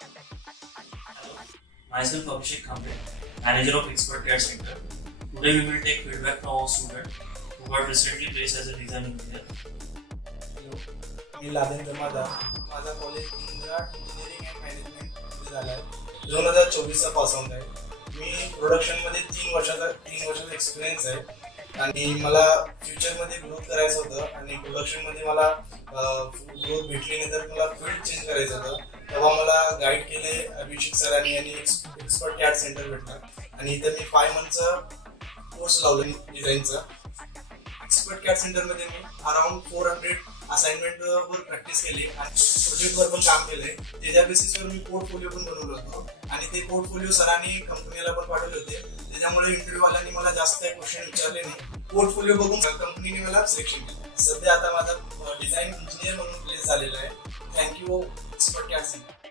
Hello, myself Abhishek Kamble, manager of Expert Care Center. Today we will take feedback from our student who got recently placed as a design engineer. Hello, मी लादेंद्र मादा. माझा college Indira engineering and management झाला आहे. 2024चा pass out आहे. मी प्रोडक्शनमध्ये 3 वर्षाचा experience आहे आणि मला फ्युचरमध्ये ग्रोथ करायचं होतं आणि प्रोडक्शनमध्ये मला ग्रोथ भेटली नाही तर मला फील्ड चेंज करायचं होतं. तेव्हा मला गाईड केले अभिषेक सरांनी आणि एक्सपर्ट कॅड सेंटर भेटला आणि इथं मी 5 मंथचा कोर्स लावला डिझाईनचा. एक्सपर्ट कॅड सेंटरमध्ये मी अराउंड 400 असाइनमेंट वर प्रॅक्टिस केली आणि प्रोजेक्टवर पण काम केलंय. त्याच्या बेसिसवर मी पोर्टफोलिओ पण बनवलं होतं आणि ते पोर्टफोलिओ सरांनी कंपनीला पण पाठवले होते. त्याच्यामुळे इंटरव्ह्यूवाल्यांनी मला जास्त काही क्वेश्चन विचारले नाही. पोर्टफोलिओ बघून कंपनीने मला सिलेक्शन केलं. सध्या आता माझा डिझाईन इंजिनियर म्हणून प्लेस झालेला आहे. Thank you expert CAD centre.